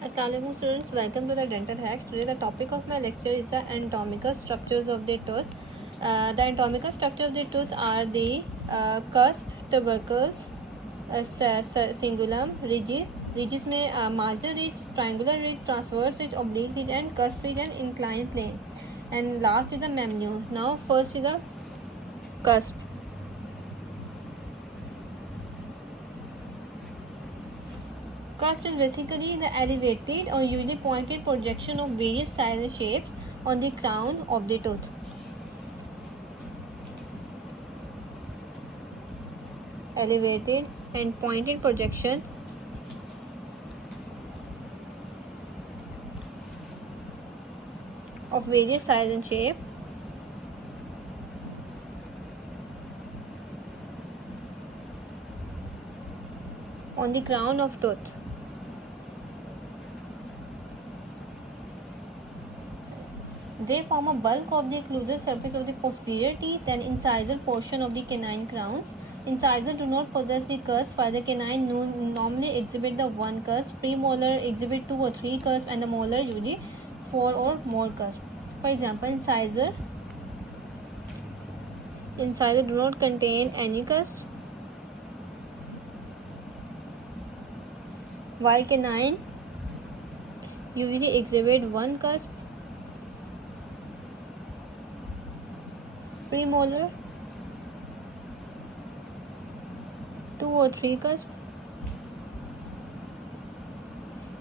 Assalamualaikum students, welcome to the Dental Hacks. Today the topic of my lecture is the anatomical structures of the tooth. The anatomical structure of the tooth are the cusp, tubercles, cingulum, ridges. Ridges में marginal ridge, triangular ridge, transverse ridge, oblique ridge and cusp ridge and inclined plane. And last is the membrane. Now first is the cusp. Cusp is basically the elevated or usually pointed projection of various sizes and shapes on the crown of the tooth. Elevated and pointed projection of various size and shape on the crown of tooth. They form a bulk of the occlusal surface of the posterior teeth and incisal portion of the canine crowns. Incisors do not possess the cusp, while the canine normally exhibit the one cusp. Premolar exhibit 2 or 3 cusps, and the molar usually 4 or more cusps. For example, incisor do not contain any cusps, while canine usually exhibit one cusp. Premolar 2 or 3 cusps,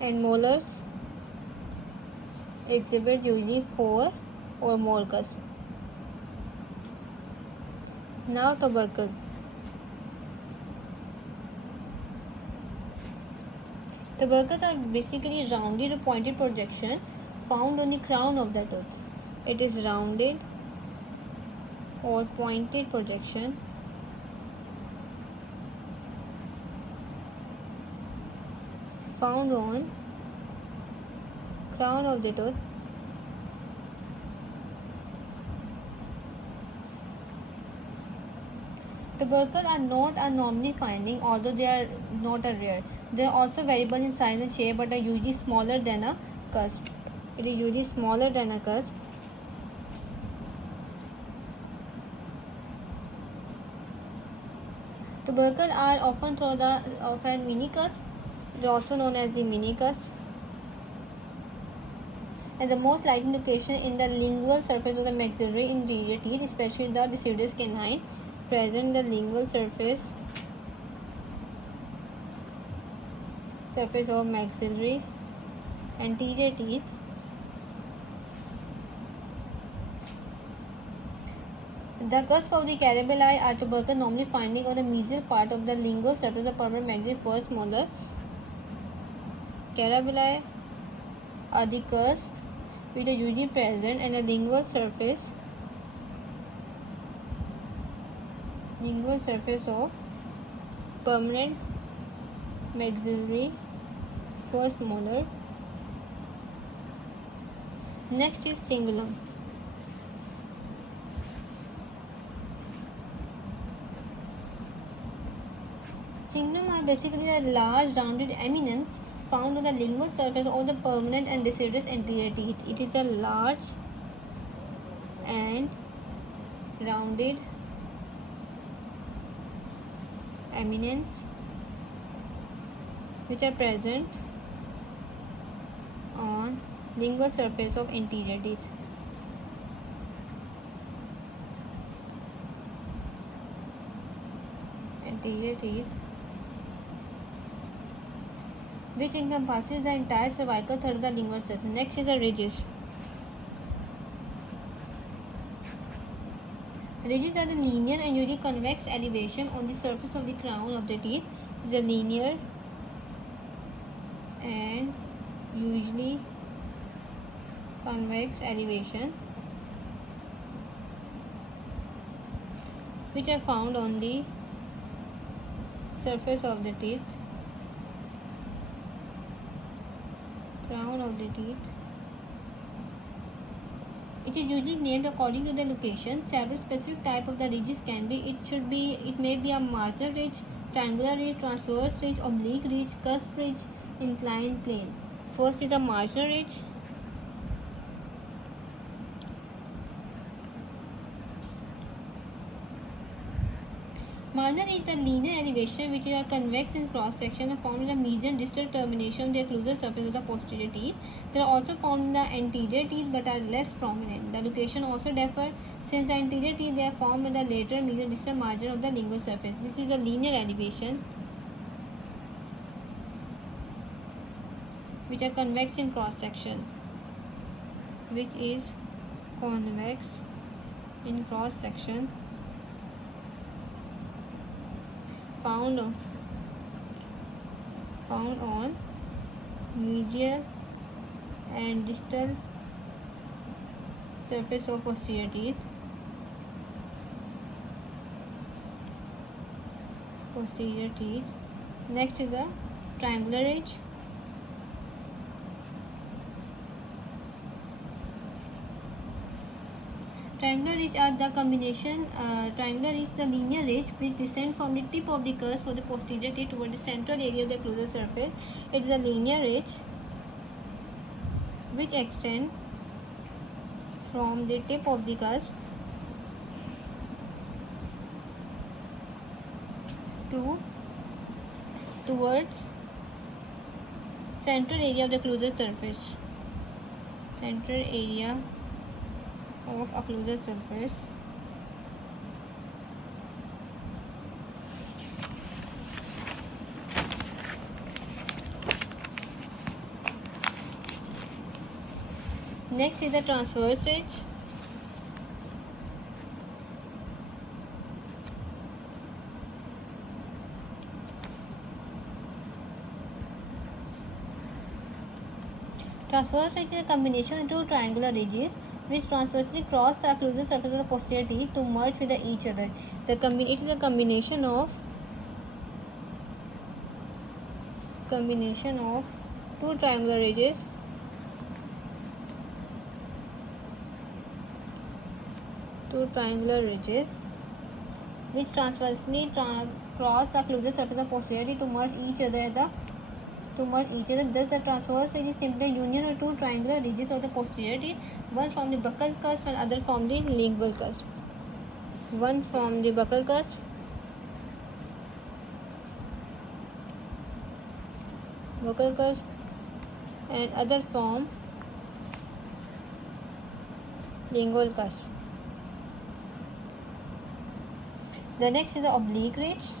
and molars exhibit usually 4 or more cusps. Now tubercle. Tubercles are basically rounded or pointed projection found on the crown of the tooth. It is rounded or pointed projection found on crown of the tooth. Tubercles are not a normally finding, although they are not a rare. They are also variable in size and shape, but are usually smaller than a cusp. It is usually smaller than a cusp. Tubercles are often through the mini cusp. They are also known as the mini cusp. And the most likely location in the lingual surface of the maxillary inferior teeth, especially the deciduous canine, present the lingual surface of maxillary anterior teeth. The cusp of the carabali are tubercle normally finding on the mesial part of the lingual surface of permanent maxillary first molar. Carabali are the cusp which are usually present in the lingual surface of permanent maxillary first molar. Next is cingulum. Cingulum are basically the large rounded eminence found on the lingual surface of the permanent and deciduous anterior teeth. It is a large and rounded eminence which are present on lingual surface of anterior teeth. Which encompasses the entire cervical third of the lingual surface. Next is the ridges. Ridges are the linear and usually convex elevation on the surface of the crown of the teeth. It is a linear and usually convex elevation which are found on the surface of the teeth, crown of the teeth. It is usually named according to the location. Several specific type of the ridges can be. It may be a marginal ridge, triangular ridge, transverse ridge, oblique ridge, cusp ridge, inclined plane. First is the marginal ridge. Marginal is the linear elevation which are convex in cross section and found in the median distal termination of the occlusal surface of the posterior teeth. They are also found in the anterior teeth but are less prominent. The location also differs since the anterior teeth they are formed in the lateral medial distal margin of the lingual surface. This is the linear elevation which are convex in cross section, which is convex in cross section, found on medial and distal surface of posterior teeth. Next is the triangular ridge. Triangular ridge are the combination. Triangular ridge, the linear ridge which descend from the tip of the cusp of the posterior teeth toward the central area of the occlusal surface. It is a linear ridge which extend from the tip of the cusp towards central area of the occlusal surface. Central area of occlusal surface. Next is the transverse ridge. Transverse ridge is a combination of two triangular ridges which transversely cross the occlusal surface of the posterior teeth to merge with each other. It is a combination of two triangular ridges which transversely cross the occlusal surface of the posterior teeth to merge each other. Thus, the transverse ridge is simply a union of two triangular ridges of the posterior teeth, one from the buccal cusp and other from the lingual cusp. One from the buccal cusp and other from lingual cusp. The next is the oblique ridge.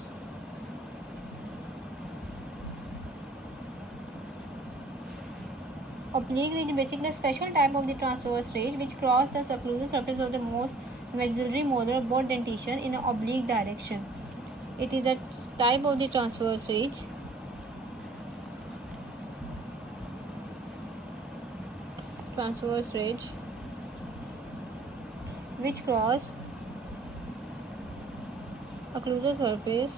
Oblique ridge is basically a special type of the transverse ridge which crosses the occlusal surface of the most maxillary molar of both dentition in an oblique direction. It is a type of the transverse ridge which cross occlusal surface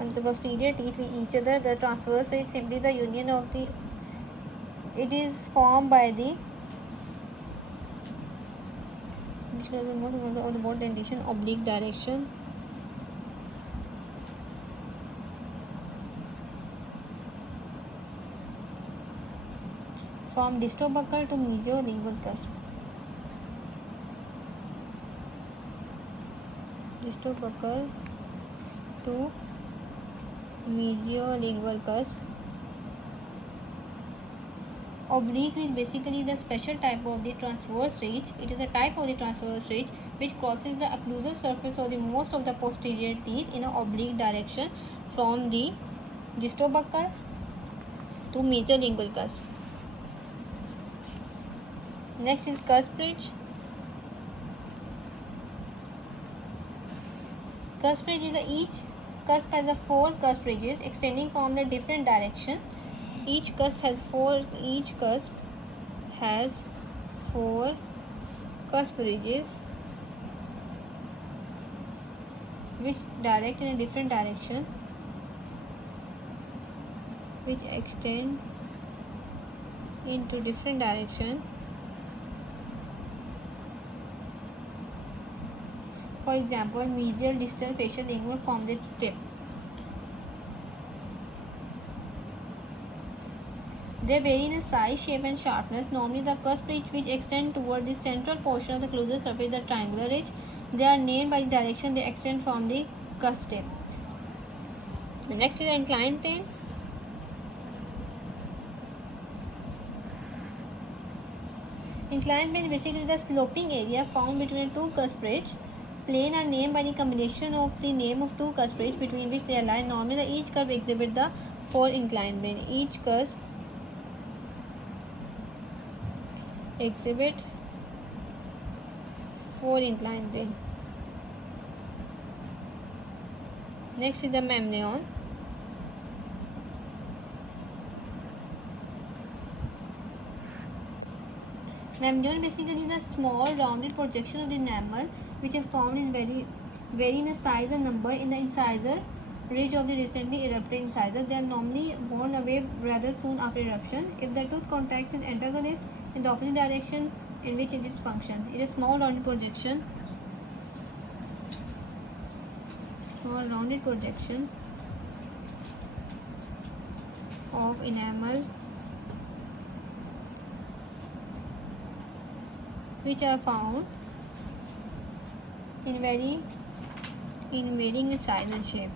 and the posterior teeth with each other. The transverse ridge is simply the union of the. It is formed by the of the both dentition oblique direction. From distobuccal to mesiolingual cusp. Distobuccal to mesiolingual cusp. Oblique is basically the special type of the transverse ridge. It is a type of the transverse ridge which crosses the occlusal surface of the most of the posterior teeth in an oblique direction from the distobuccal to mesiolingual cusp. Next is cusp ridge. Cusp ridge is each cusp has 4 cusp ridges extending from the different direction. Each cusp has 4 cusp ridges which direct in a different direction, which extend into different direction. For example, mesial, distal, facial, lingual form its tip. They vary in size, shape and sharpness. Normally the cusp ridge which extend toward the central portion of the closest surface is the triangular ridge. They are named by the direction they extend from the cusp tip. Next is the inclined plane. Inclined plane is basically the sloping area found between two cusp ridges. Plane are named by the combination of the name of two cusp ridges between which they lie. Normally each curve exhibits the four inclined plane. Each cusp exhibit four inclined plane. Next is the mamelon. Mamelon basically is a small rounded projection of the enamel which are found in vary in size and number in the incisor ridge of the recently erupted incisor. They are normally worn away rather soon after eruption if the tooth contacts its antagonist in the opposite direction in which it is function. It is small rounded projection. Of enamel which are found in varying size and shape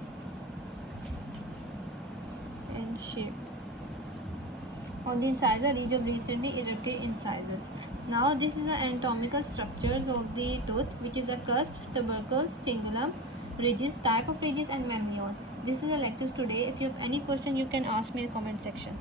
on the incisor ridge of recently erupted incisors. Now this is the anatomical structures of the tooth, which is the cusp, tubercles, cingulum, ridges, type of ridges and mamelon. This is the lectures today. If you have any question, you can ask me in the comment section.